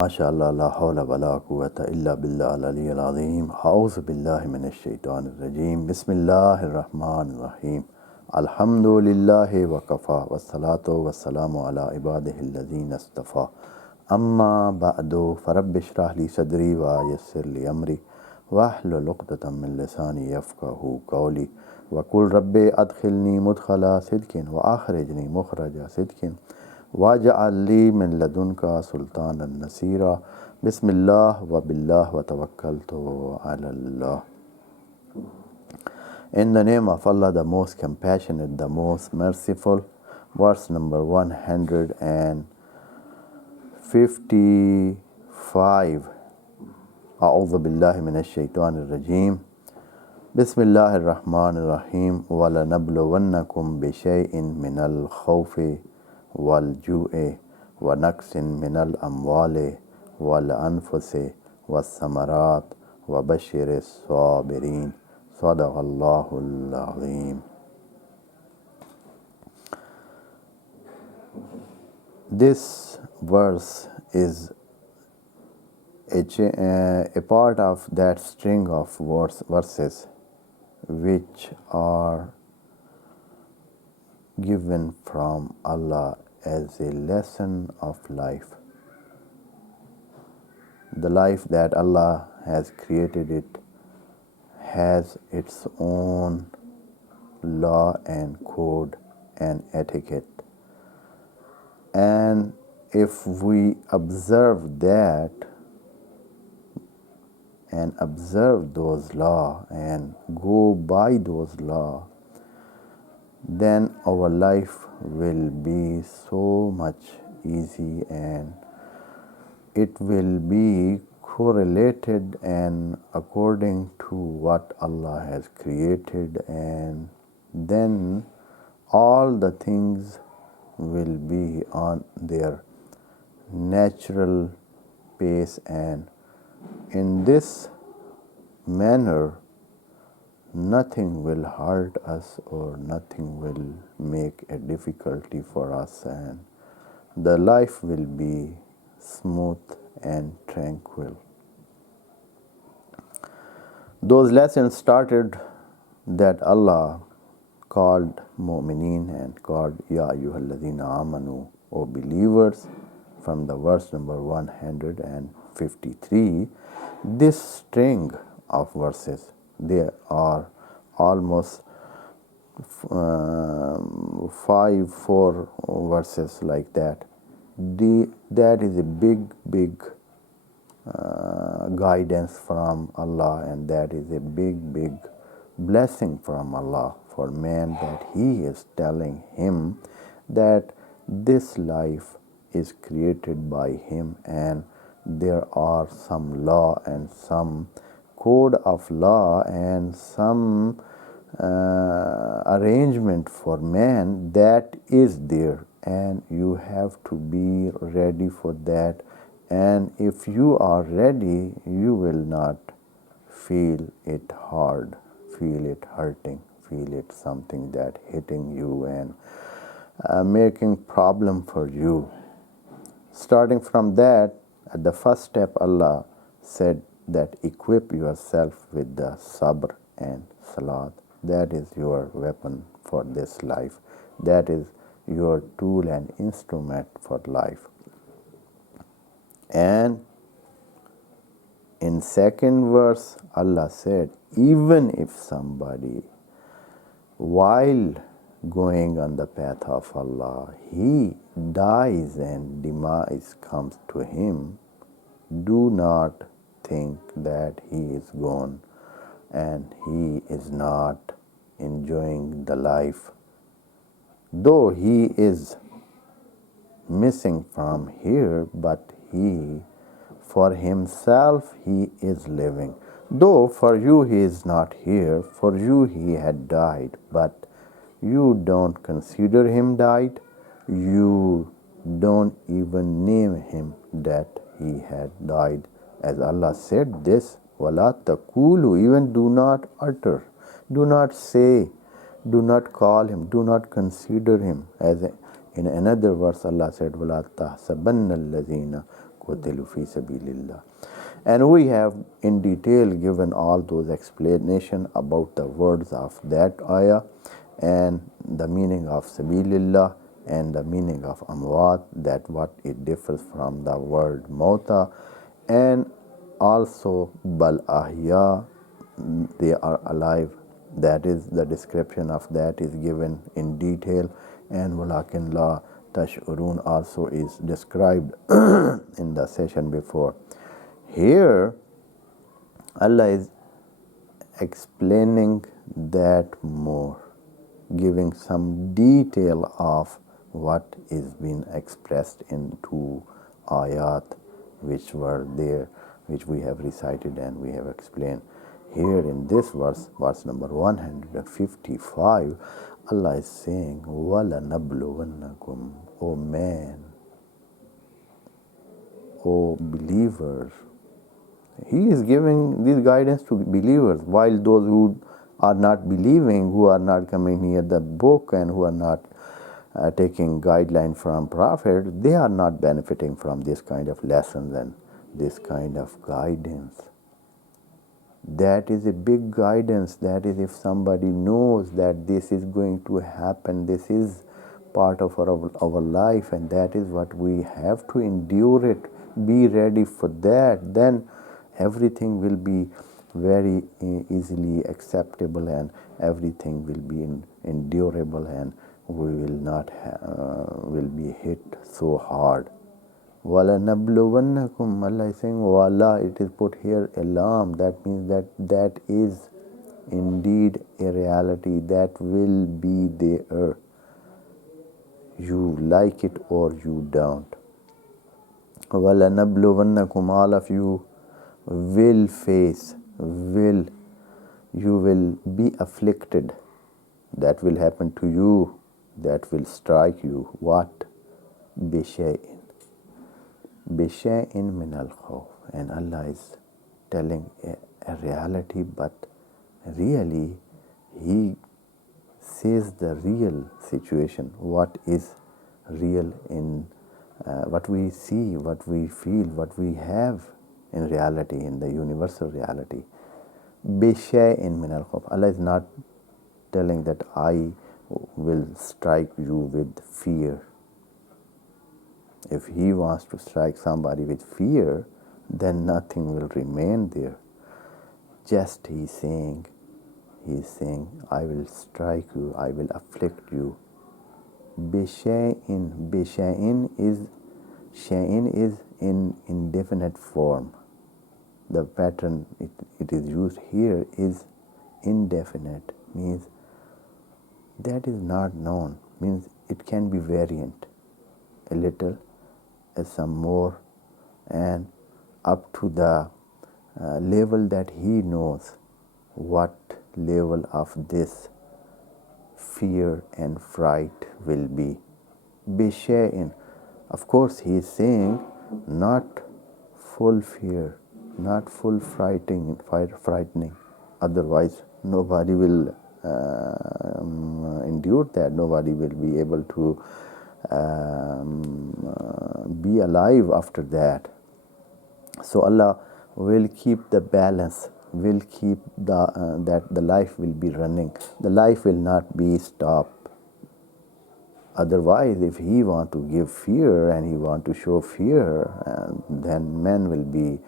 MashaAllah, la hawla wa la quwwata illa billah al-aliyyil azim. A'udhu billahi minash shaitanir rajim. Bismillahir rahmanir rahim. Alhamdulillahi wa kafa wa salatu wa salamu ala ibadihi alladhina istafa. Amma ba'du, farabbi shrah li sadri wa yassir li amri wahlul 'uqdatam min lisani yafqahu qawli wa qul rabbi adkhilni mudkhala sidqin wa akhrijni mukhraja sidqin waj'al li min ladunka sultanan nasira. Bismillah wa billah wa tawakkaltu ala Allah. In the name of Allah, the most compassionate, the most merciful. Verse number 155. A'udhu billahi minash shaitanir rajim. Bismillahir rahmanir rahim. Wa lanabluwannakum bi shay'in minal khawfi wal-ju'i wa naqsin minal amwali wal-anfusi was-samarat wa bashiris sabirin. Sadaqallahul azim. This verse is a part of that string of verses which are given from Allah as a lesson of life. The life that Allah has created, it has its own law and code and etiquette. And if we observe that and observe those laws and go by those laws, then our life will be so much easy and it will be correlated and according to what Allah has created, and then all the things will be on their natural pace, and in this manner nothing will hurt us or nothing will make a difficulty for us, and the life will be smooth and tranquil. Those lessons started that Allah called mu'mineen and called Ya ayyuhalladhina amanu, O believers, from the verse number 153. This string of verses, there are almost 4 verses like that. That is a big guidance from Allah, and that is a big blessing from Allah for man, that He is telling him that this life is created by Him, and there are some law and some code of law and some arrangement for man that is there, and you have to be ready for that. And if you are ready, you will not feel it hard, feel it hurting, feel it something that hitting you and making problem for you. Starting from that, at the first step, Allah said that equip yourself with the sabr and salat. That is your weapon for this life. That is your tool and instrument for life. And in second verse, Allah said, even if somebody, while going on the path of Allah, he dies and demise comes to him, do not think that he is gone and he is not enjoying the life. Though he is missing from here, but he, for himself, he is living. Though for you he is not here, for you he had died, but you don't consider him died. You don't even name him that he had died. As Allah said this, وَلَا تَقُولُوا, even do not utter, do not say, do not call him, do not consider him. As in another verse Allah said, وَلَا تَحْسَبَنَّ الَّذِينَ yuqatilu fi sabilillah. And we have in detail given all those explanation about the words of that ayah and the meaning of sabilillah and the meaning of amwat, that what it differs from the word mauta, and also bal ahya, they are alive. That is, the description of that is given in detail, and walakin la tash'urun also is described in the session before. Here Allah is explaining that more, giving some detail of what is being expressed in two ayat which were there, which we have recited and we have explained. Here in this verse, verse number 155, Allah is saying, وَلَنَبْلُوَنَّكُمْ, O man, O believers. He is giving this guidance to believers, while those who are not believing, who are not coming near the book and who are not taking guideline from Prophet, they are not benefiting from this kind of lessons and this kind of guidance. That is a big guidance. That is, if somebody knows that this is going to happen, this is part of our life, and that is what we have to endure it, be ready for that, then everything will be very easily acceptable and everything will be endurable, and we will not will be hit so hard. وَلَنَبْلُوَنَّكُمْ, Allah is saying, Wala, it is put here, alarm. That means that is indeed a reality that will be there. You like it or you don't. وَلَنَبْلُوَنَّكُمْ, all of you will face, you will be afflicted. That will happen to you, that will strike you. What? بِشَيْءٍ min al-khawf. And Allah is telling a reality, but really He says the real situation, what is real in what we see, what we feel, what we have in reality, in the universal reality. Bishay'in min al-khawf. Allah is not telling that I will strike you with fear. If He wants to strike somebody with fear, then nothing will remain there. Just He's saying, I will strike you, I will afflict you. Bishay'in. Bishay'in is in indefinite form. The pattern it is used here is indefinite, means that is not known, means it can be variant, a little, some more, and up to the level that He knows what level of this fear and fright will be. Bishay'in. Of course, He is saying not full fear, not full frightening. Otherwise, nobody will endure that. Nobody will be able to be alive after that. So Allah will keep the balance, will keep that the life will be running. The life will not be stopped. Otherwise, if He want to give fear and He want to show fear, then man will be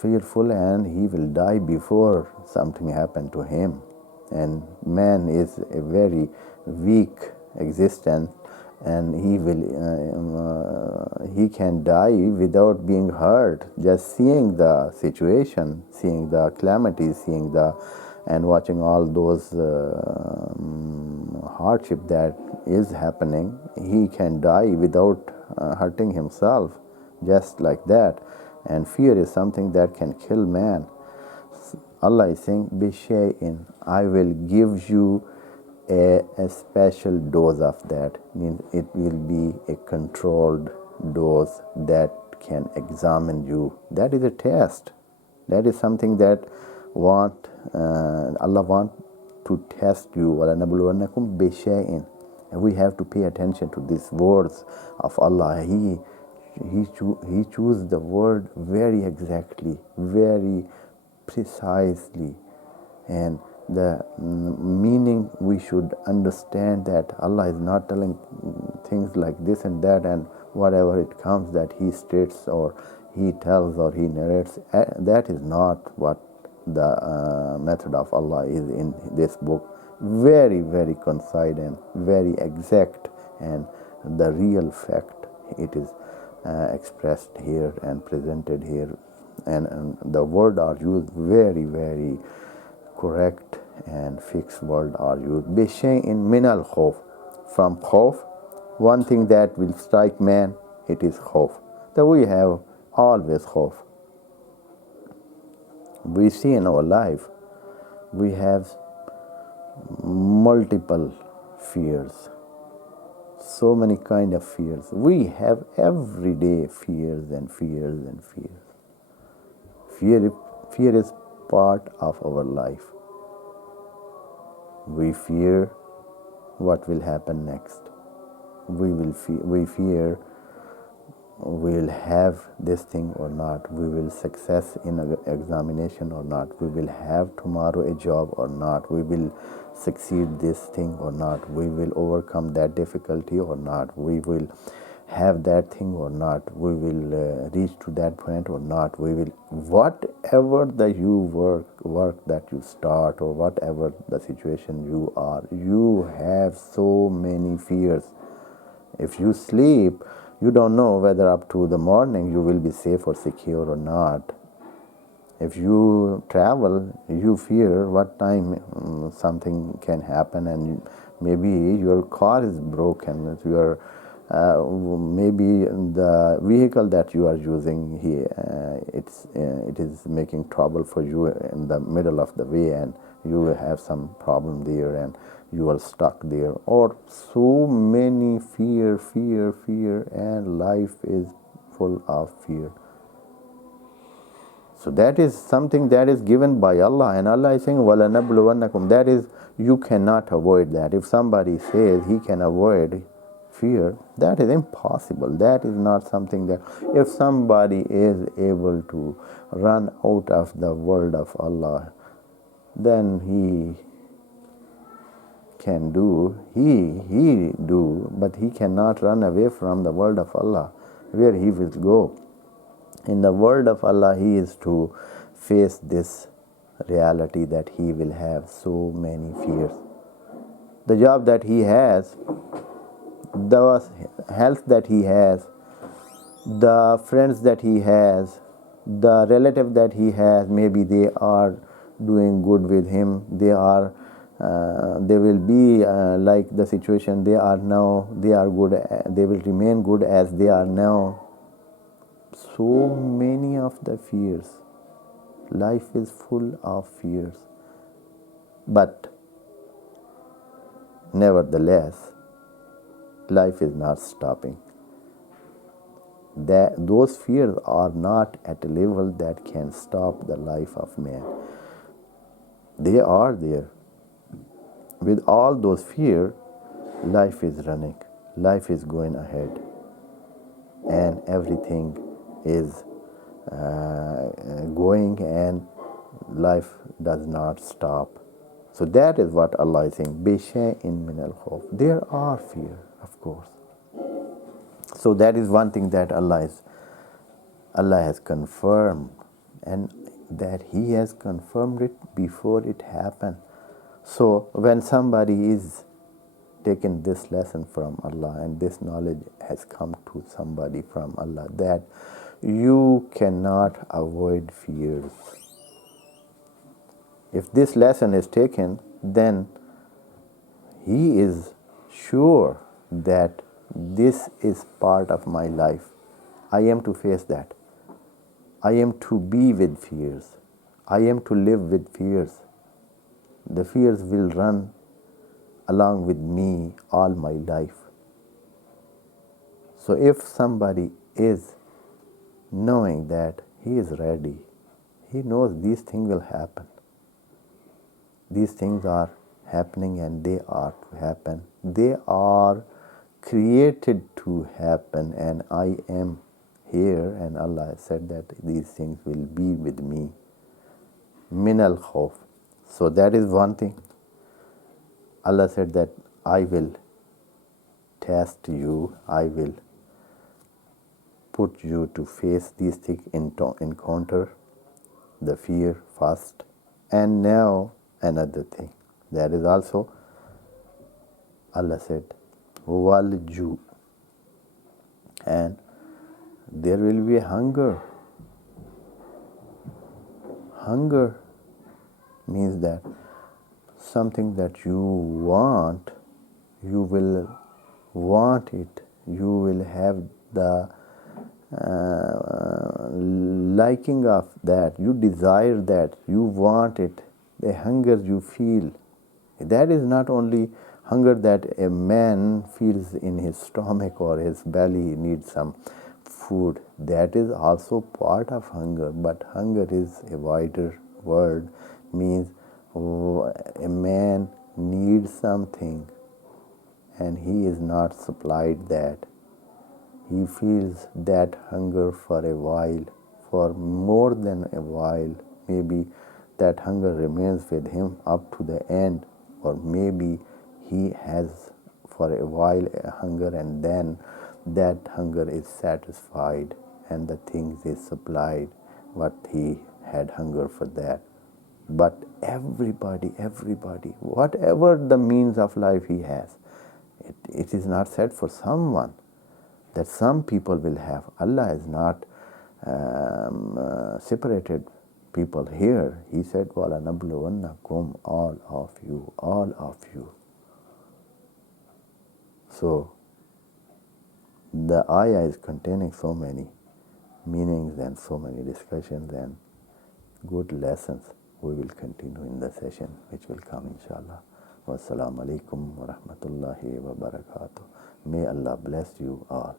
fearful and he will die before something happened to him. And man is a very weak existence, and he can die without being hurt, just seeing the situation, seeing the calamities, and watching all those hardship that is happening. He can die without hurting himself, just like that. And fear is something that can kill man. Allah is saying, Bishay'in, I will give you a special dose of that. Means it will be a controlled dose that can examine you. That is a test. That is something that Allah want to test you. وَلَنَبْلُوَنَّكُمْ بِشَيْءٍ. And we have to pay attention to these words of Allah. He chose the word very exactly, very precisely, and the meaning we should understand that Allah is not telling things like this and that and whatever it comes that He states or He tells or He narrates. That is not what the method of Allah is in this book. Very, very concise and very exact, and the real fact it is expressed here and presented here, and the word are used very, very correct and fixed word are used. Bishay'in min al khawf, from khawf, one thing that will strike man, it is khawf. That we have always khawf. We see in our life, we have multiple fears, so many kind of fears. We have every day fears and fears and fears. Fear is part of our life. We fear what will happen next. We fear we'll have this thing or not. We will success in an examination or not. We will have tomorrow a job or not. We will succeed this thing or not. We will overcome that difficulty or not. We will have that thing or not. We will reach to that point or not. We will, whatever the work that you start or whatever the situation you are, you have so many fears. If you sleep, you don't know whether up to the morning you will be safe or secure or not. If you travel, you fear what time something can happen, and maybe your car is broken, your maybe the vehicle that you are using here, it is making trouble for you in the middle of the way, and you have some problem there and you are stuck there. Or so many fear, and life is full of fear. So that is something that is given by Allah, and Allah is saying وَلَنَبْلُوَنَّكُمْ. That is, you cannot avoid that. If somebody says he can avoid fear, that is impossible. That is not something that, if somebody is able to run out of the world of Allah, then he can do, he do, but he cannot run away from the world of Allah, where he will go. In the world of Allah, he is to face this reality that he will have so many fears. The job that he has, the health that he has, the friends that he has, the relative that he has, maybe they are doing good with him, they will be like the situation they are now, they are good, they will remain good as they are now. So many of the fears. Life is full of fears. But nevertheless, life is not stopping. Those fears are not at a level that can stop the life of man. They are there. With all those fears, life is running, life is going ahead, and everything is going, and life does not stop. So that is what Allah is saying. Bishay'in min al-khawf. There are fear, of course. So that is one thing that Allah has confirmed, and that He has confirmed it before it happened. So when somebody is taken this lesson from Allah, and this knowledge has come to somebody from Allah, that you cannot avoid fears. If this lesson is taken, then he is sure that this is part of my life. I am to face that. I am to be with fears. I am to live with fears. The fears will run along with me all my life. So if somebody is knowing that he is ready, he knows these things will happen. These things are happening and they are to happen. they are created to happen, and I am here, and Allah said that these things will be with me. Min al khawf. So that is one thing. Allah said that I will test you, I will put you to face these things, encounter the fear first. And now another thing. That is also, Allah said, Walju. And there will be hunger. Hunger means that something that you want, you will want it, you will have the liking of that, you desire that, you want it, the hunger you feel. That is not only hunger that a man feels in his stomach or his belly needs some food. That is also part of hunger, but hunger is a wider word, means a man needs something and he is not supplied that. He feels that hunger for a while, for more than a while. Maybe that hunger remains with him up to the end, or maybe he has for a while a hunger and then that hunger is satisfied and the things is supplied what he had hunger for that. But everybody, whatever the means of life he has, it is not said for someone that some people will have. Allah is not separated people here. He said, وَلَنَبْلُوَنَّكُمْ, all of you. So, the ayah is containing so many meanings and so many discussions and good lessons. We will continue in the session which will come inshallah. Wassalamu alaikum wa rahmatullahi wa barakatuh. May Allah bless you all.